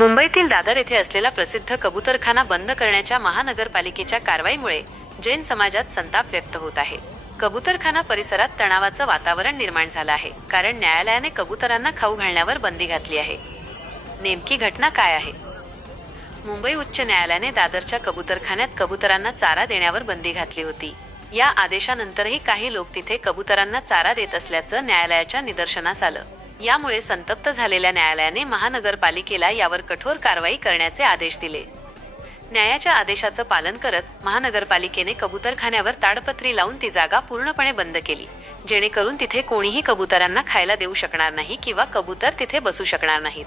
मुंबईतील दादर येथे असलेला प्रसिद्ध कबूतरखाना बंद करण्याच्या महानगरपालिकेच्या कारवाईमुळे जैन समाजात संताप व्यक्त होत आहे. कबूतरखाना परिसरात तणावाचं वातावरण निर्माण झालं आहे कारण न्यायालयाने कबुतरांना खाऊ घालण्यावर बंदी घातली आहे. नेमकी घटना काय आहे? मुंबई उच्च न्यायालयाने दादरच्या कबूतरखान्यात कबुतरांना चारा देण्यावर बंदी घातली होती. या आदेशानंतरही काही लोक तिथे कबुतरांना चारा देत असल्याचं न्यायालयाच्या निदर्शनास आलं. यामुळे संतप्त झालेल्या न्यायालयाने महानगरपालिकेला यावर कठोर कारवाई करण्याचे आदेश दिले. न्यायाच्या आदेशाचं पालन करत महानगरपालिकेने कबूतरखान्यावर ताडपत्री लावून ती जागा पूर्णपणे बंद केली जेणेकरून तिथे कोणीही कबुतरांना खायला देऊ शकणार नाही किंवा कबूतर तिथे बसू शकणार नाहीत.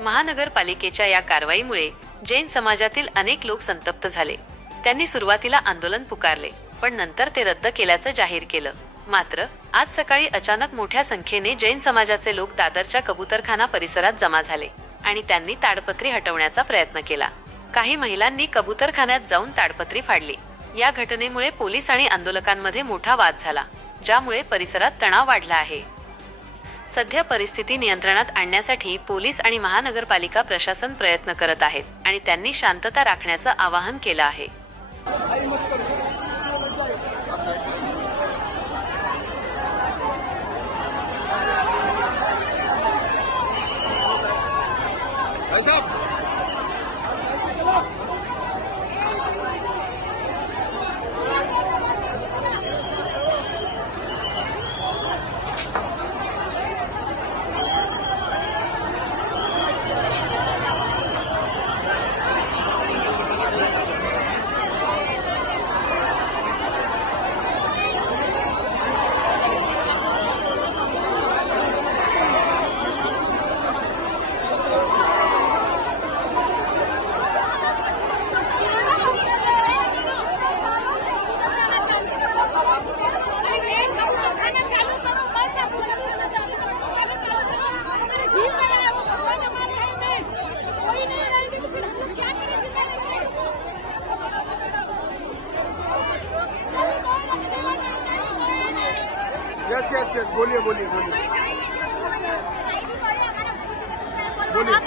महानगरपालिकेच्या या कारवाईमुळे जैन समाजातील अनेक लोक संतप्त झाले. त्यांनी सुरुवातीला आंदोलन पुकारले पण नंतर ते रद्द केल्याचं जाहीर केलं. मात्र आज सकाळी अचानक मोठ्या संख्येने जैन समाजाचे लोक दादरच्या कबूतरखाना परिसरात जमा झाले आणि त्यांनी ताडपत्री हटवण्याचा प्रयत्न केला. काही महिलांनी कबूतरखान्यात जाऊन ताडपत्री फाडली. या घटनेमुळे पोलीस आणि आंदोलकांमध्ये मोठा वाद झाला ज्यामुळे परिसरात तणाव वाढला आहे. सध्या परिस्थिती नियंत्रणात आणण्यासाठी पोलीस आणि महानगरपालिका प्रशासन प्रयत्न करत आहेत आणि त्यांनी शांतता राखण्याचं आवाहन केलं आहे. Tại? यस यस यस बोलिए बोलिए बोलिए बोलिए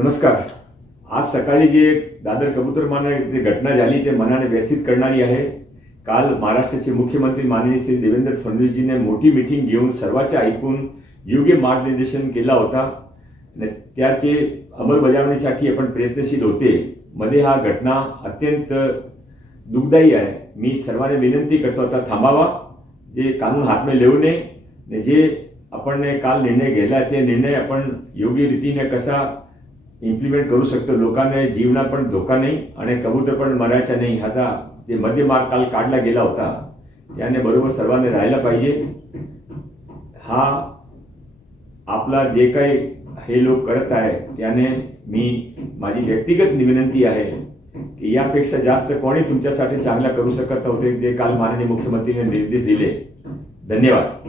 नमस्कार. आज सकाळी जे दादर कबूतरमाना जे घटना झाली ते मनाने व्यथित करणारी आहे. काल महाराष्ट्राचे मुख्यमंत्री माननीय श्री देवेंद्र फडणवीसजीने मोठी मिटिंग घेऊन सर्वांचे ऐकून योग्य मार्गदर्शन केला होता. आणि त्याचे अंमलबजावणीसाठी आपण प्रयत्नशील होते. मध्ये हा घटना अत्यंत दुःखदायी आहे. मी सर्वांना विनंती करतो आता थांबावा. जे कानून हातमे लेऊ नये. जे आपण काल निर्णय घेतला ते निर्णय आपण योग्य रीतीने कसा इम्प्लिमेंट करू शकतो. लोकांना जीवनात पण धोका नाही आणि कबूतर पण मरायचा नाही. ह्याचा जे मध्यमार्ग काल काढला गेला होता त्याने बरोबर सर्वांनी राहायला पाहिजे. हा आपला जे काही हे लोक करत आहे त्याने मी माझी व्यक्तिगत विनंती आहे की यापेक्षा जास्त कोणी तुमच्यासाठी चांगला करू शकत नव्हते जे काल माननीय मुख्यमंत्रीने निर्देश दिले. धन्यवाद.